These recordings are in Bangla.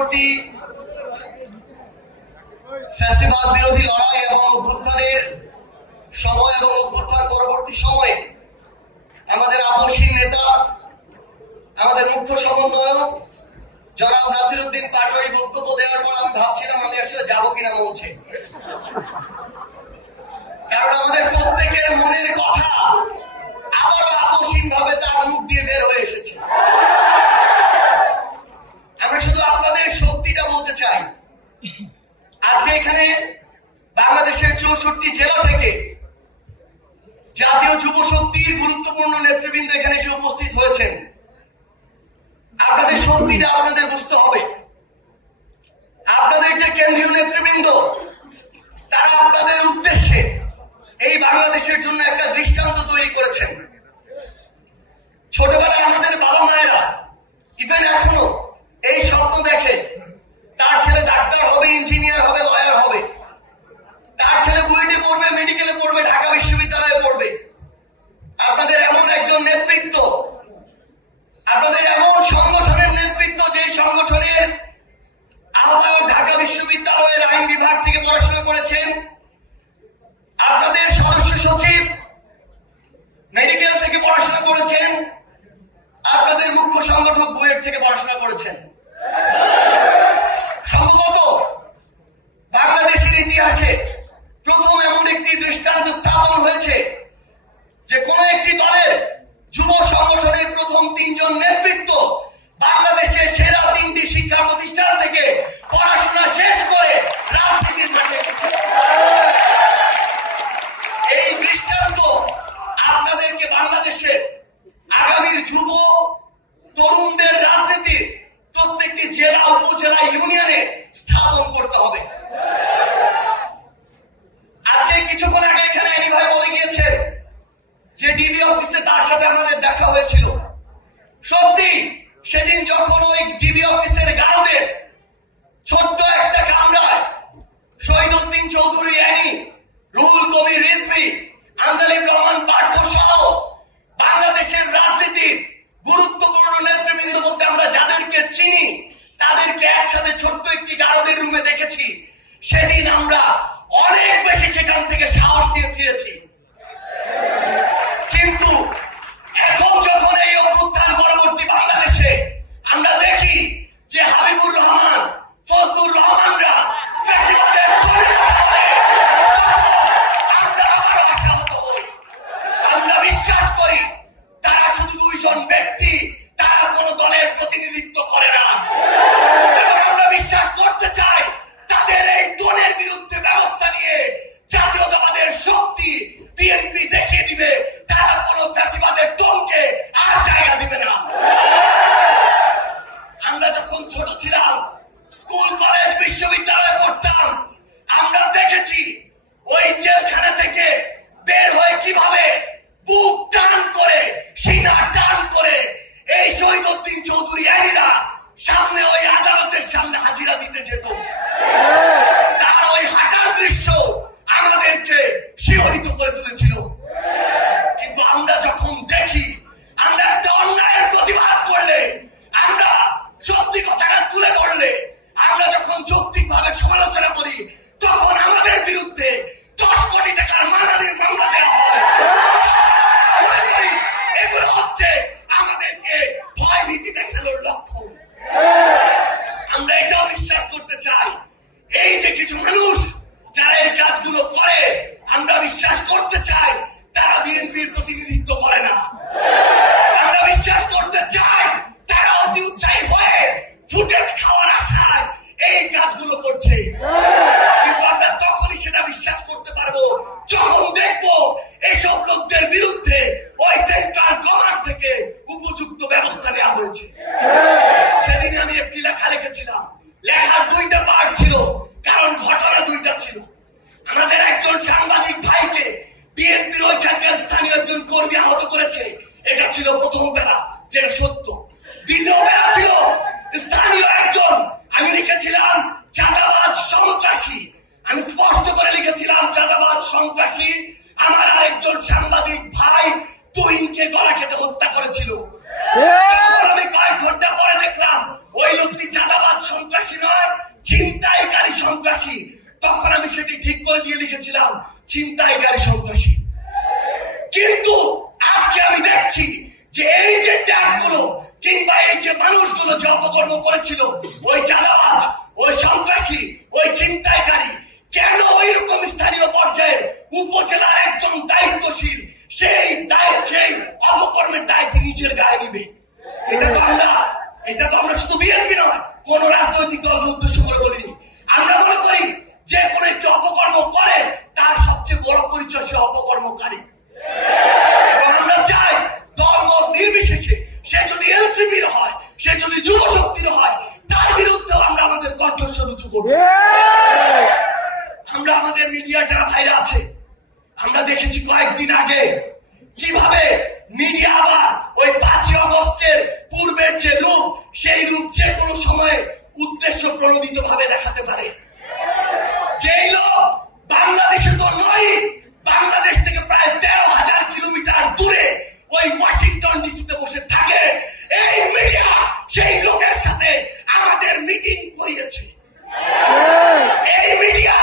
পরবর্তী ফ্যাসিবাদ বিরোধী লড়াই এবং অভ্যুত্থানের সময় এবং অভ্যুত্থান পরবর্তী সময়ে আমাদের আপসীন নেতা, আমাদের মুখ্য সমন্বয়ক জনাব নাসিরউদ্দিন পাটোয়ারি বক্তব্য দেওয়ার পর আমি ভাবছিলাম আমি আসলে যাবো কিনা মঞ্চে, কারণ আমাদের প্রত্যেকের মনের কথা আবারও আপসীন ভাবে তার মুখ দিয়ে বের হয়ে এসেছে। আমরা শুধু আপনাদের শক্তিটা বলতে চাই। আজকে এখানে বাংলাদেশের 64 জেলা থেকে জাতীয় যুব শক্তির গুরুত্বপূর্ণ নেতৃবৃন্দ এখানে এসে উপস্থিত হয়েছেন। আপনাদের শক্তিটা আপনাদের বুঝতে হবে। আপনাদের যে কেন্দ্রীয় নেতৃবৃন্দ, তারা আপনাদের উদ্দেশ্যে এই বাংলাদেশের জন্য একটা দৃষ্টান্ত তৈরি করেছেন। ছোটবেলায় আমাদের বাবা মায়েরা ইভেন এখনো এই স্বপ্ন দেখে তার ছেলে ডাক্তার হবে, ইঞ্জিনিয়ার হবে, লয়ার হবে, তার ছেলে বুয়েটে পড়বে, মেডিকেলে পড়বে, ঢাকা বিশ্ববিদ্যালয়ে পড়বে। আপনাদের এমন একজন নেতৃত্ব, আপনাদের এমন সংগঠনের নেতৃত্ব, যে সংগঠনের আহ্বায়ক ঢাকা বিশ্ববিদ্যালয়ের আইন বিভাগ থেকে পড়াশোনা করেছেন, আপনাদের সদস্য সচিব মেডিকেল থেকে পড়াশোনা করেছেন, আপনাদের মুখ্য সংগঠক বুয়েট থেকে পড়াশোনা করেছেন। সম্ভবত বাংলাদেশের ইতিহাসে প্রথম এমন একটি দৃষ্টান্ত স্থাপন হয়েছে যে কোন একটি দলের যুব সংগঠনের প্রথম 3 জন নেতৃত্ব বাংলাদেশের সেরা 3টি শিক্ষা প্রতিষ্ঠান থেকে পড়াশোনা শেষ করে রাজনীতির মাঠে এসেছে। এই দৃষ্টান্ত আপনাদেরকে বাংলাদেশের আগামীর যুব তরুণদের রাজনীতির প্রত্যেকটি জেলা, উপজেলা, ইউনিয়নে স্থাপন করতে হবে। আজকে কিছুক্ষণ আগে এখানে আইনি ভাই বলে গিয়েছেন যে ডিবি অফিসে তার সাথে আমাদের দেখা হয়েছিল। সত্যি সেদিন যখন ওই ডিবি অফিসের গারদের ছোট্ট একটা কামরায় শহীদউদ্দিন চৌধুরী অ্যানি, রুহুল কবির রিজভী, আন্দালিব রহমান পার্থ সহ বাংলাদেশের রাজনীতির গুরুত্বপূর্ণ নেতৃবৃন্দ বলতে আমরা যাদেরকে চিনি তাদেরকে একসাথে ছোট্ট একটি গারদের রুমে দেখেছি, সেদিন আমরা অনেক বেশি সেখান থেকে সাহস নিয়ে ফিরেছি। কিন্তু এখন যখন এই অভ্যুত্থান পরবর্তী বাংলাদেশে আমরা দেখি যে হাবিবুর রহমান, ফজলুর রহমানরা ফ্যাসিবাদের টোনে কথা বলে, আমরা আবারও আশাহত হই। আমরা বিশ্বাস করি তারা শুধু 2 জন ব্যক্তি, তারা কোন দলের প্রতিনিধিত্ব করে না। এবং আমরা বিশ্বাস করতে চাই তাদের এই টোনের বিরুদ্ধে ব্যবস্থা নিয়ে জাতীয়তাবাদের শক্তি বিএনপি দেখিয়ে দিবে তারা কোন ফ্যাসিবাদের টোনকে আর জায়গা দিবে না। আমরা যখন ছোট ছিলাম, স্কুল, কলেজ, বিশ্ববিদ্যালয়ে পড়তাম, আমরা দেখেছি ওই জেলখানা থেকে বের হয়ে কিভাবে বুক টান করে, সিনা টান করে এই শহীদউদ্দিন চৌধুরী অ্যানিরা সামনে ওই আদালতের সামনে হাজিরা দিতে যেত। তার ওই হাঁটার দৃশ্য আমাদেরকে শিহরিত করে তুলেছিল। কিন্তু আমরা যখন দেখি আমরা একটা অন্যায়ের প্রতিবাদ করলে, আমরা সত্যি কথাটা তুলে ধরলে, আমরা যখন যৌক্তিকভাবে সমালোচনা করি, তখন আমাদের বিরুদ্ধে 10 কোটি টাকার মানহানির মামলা দেওয়া হয়। মনে করি এগুলো হচ্ছে আমাদেরকে ভয় ভীতি দেখানোর লক্ষণ। আমরা এটাও বিশ্বাস করতে চাই এই যে কিছু মানুষ যারা এই কাজগুলো করে, আমরা বিশ্বাস করতে চাই তারা বিএনপির প্রতিনিধিত্ব করে না। আমরা বিশ্বাস করতে চাই তারা অতি উৎসাহী হয়ে ফুটেজ খাওয়ার আশায় এই কাজগুলো করছে। কিন্তু আমরা তখনই সেটা বিশ্বাস করতে পারবো যখন দেখবো এসব লোকদের বিরুদ্ধে ওই সেন্ট্রাল কমান্ড থেকে উপযুক্ত ব্যবস্থা নেওয়া হয়েছে। সেদিন আমি একটি লেখা লিখেছিলাম। লেখার 2টা পার্ট ছিল, কারণ ঘটনা 2টা ছিল। আমাদের একজন সাংবাদিক ভাইকে বিএনপির ওইখানকার স্থানীয় একজন কর্মী আহত করেছে, এটা ছিল প্রথম প্যারা, যেটা সত্য। দ্বিতীয় প্যারা ছিল স্থানীয় একজন, আমি লিখেছিলাম চাঁদাবাজ সন্ত্রাসী, আমি স্পষ্ট করে লিখেছিলাম চাঁদাবাজ সন্ত্রাসী আমার আরেকজন সাংবাদিক ভাই তুহিনকে গলা কেটে হত্যা করেছিল। যখন আমি কয়েক ঘন্টা পরে দেখলাম ওই লোকটি চাঁদাবাজ সন্ত্রাসী ছিনতাইকারী সন্ত্রাসী। কিন্তু আজকে আমি দেখছি যে এই যে ট্যাগগুলো কিংবা এই যে মানুষগুলো যে অপকর্ম করেছিল, ওই চাঁদাবাজ, ওই সন্ত্রাসী, ওই ছিনতাইকারী, কেন ওই রকম স্থানীয় পর্যায়ে উপজেলার একজন দায়িত্বশীল সেই অপকর্মের দায়িত্ব নিজের গায়ে নিবে? এটা তো আমরা শুধু বিএনপি নয়, কোন রাজনৈতিক দলকে উদ্দেশ্য করে বলিনি। আমরা মনে করি যে কোনো একটি অপকর্ম করে তার সবচেয়ে বড় পরিচয় সে অপকর্মকারী। এবং আমরা চাই দলমত নির্বিশেষে সে যদি এনসিপির হয়, সে যদি যুব শক্তির হয়, তার বিরুদ্ধেও আমরা আমাদের কণ্ঠস্বর উঁচু করব। আমরা আমাদের মিডিয়া যারা ভাইরা আছে, আমরা দেখেছি কয়েকদিন আগে কিভাবে মিডিয়া আবার ওই 5ই আগস্টের পূর্বের যে রূপ, সেই রূপ যে কোনো সময়ে উদ্দেশ্য প্রণোদিত ভাবে দেখাতে পারে। যেই লোক বাংলাদেশে তো নয়, বাংলাদেশ থেকে প্রায় 13,000 কিলোমিটার দূরে ওই ওয়াশিংটন ডিসিতে বসে থাকে, এই মিডিয়া সেই লোকের সাথে আমাদের মিটিং করিয়েছে। এই মিডিয়া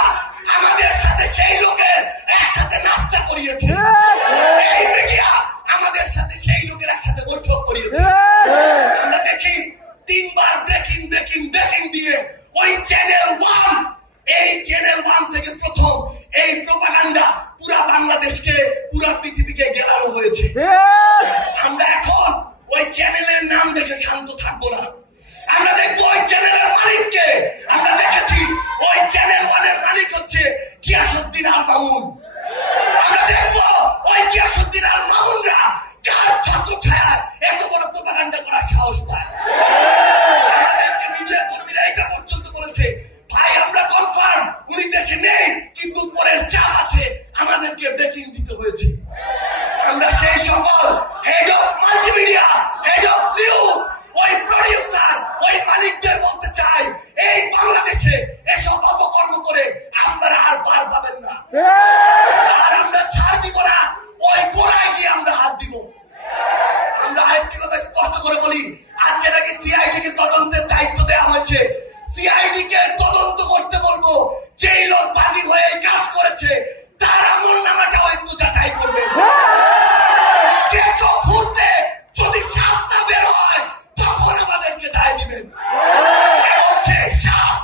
আমাদের সাথে সেই লোকের একসাথে নাস্তা করিয়েছে। এই মিডিয়া আমাদের সাথে সেই লোকের একসাথে বৈঠক করিয়েছে। আমরা দেখি 3বার ব্রেকিং দিয়ে ওই চ্যানেল 1, এই চ্যানেল 1 থেকে প্রথম এই প্রোপাগান্ডা পুরা বাংলাদেশকে, পুরা পৃথিবীকে গেলানো হয়েছে। আমরা এখন ওই চ্যানেলের নাম দেখে শান্ত থাকবো না। আমরা দেখবো ওই চ্যানেলের মালিককে। আমরা দেখেছি ওই চ্যানেল 1-এর মালিক হচ্ছে গিয়াসউদ্দিন আল মামুন। আমরা দেখবো ওই গিয়াসউদ্দিন আল মামুনরা কার ছাত্র ছায়ায় এত বড় প্রোপাগান্ডা করার সাহস পায়। আমাদেরকে মিডিয়া কর্মীরা এটা পর্যন্ত বলেছে, ভাই আমরা কনফার্ম উনি দেশে নেই, কিন্তু উপরের চাপ আছে, আমাদেরকে ব্রেকিং দিতে হয়েছে। আমরা সেই সকল head of multimedia, head of news, ওই প্রডিউসার, ওই মালিকদের বলতে চাই, এই বাংলাদেশে এসব অপকর্ম করে আপনারা আর পার পাবেন না। আর আমরা ছাড় দিব না, ওই গোড়ায় গিয়ে আমরা হাত দিব। আমরা আরেকটি কথা স্পষ্ট করে বলি, আজকে নাকি সিআইডি কে তদন্তের দায়িত্ব দেওয়া হয়েছে। সিআইডি কে তদন্ত করতে বলবো, যেই লোক বাদী হয়ে কাজ করেছে তার আমলনামাটাও একটু যাচাই করবেন। কে চোখ ঘুরতে যদি সাপটা বের হয় তখন আমাদেরকে দায় দিবেন। এবং সেই সাপ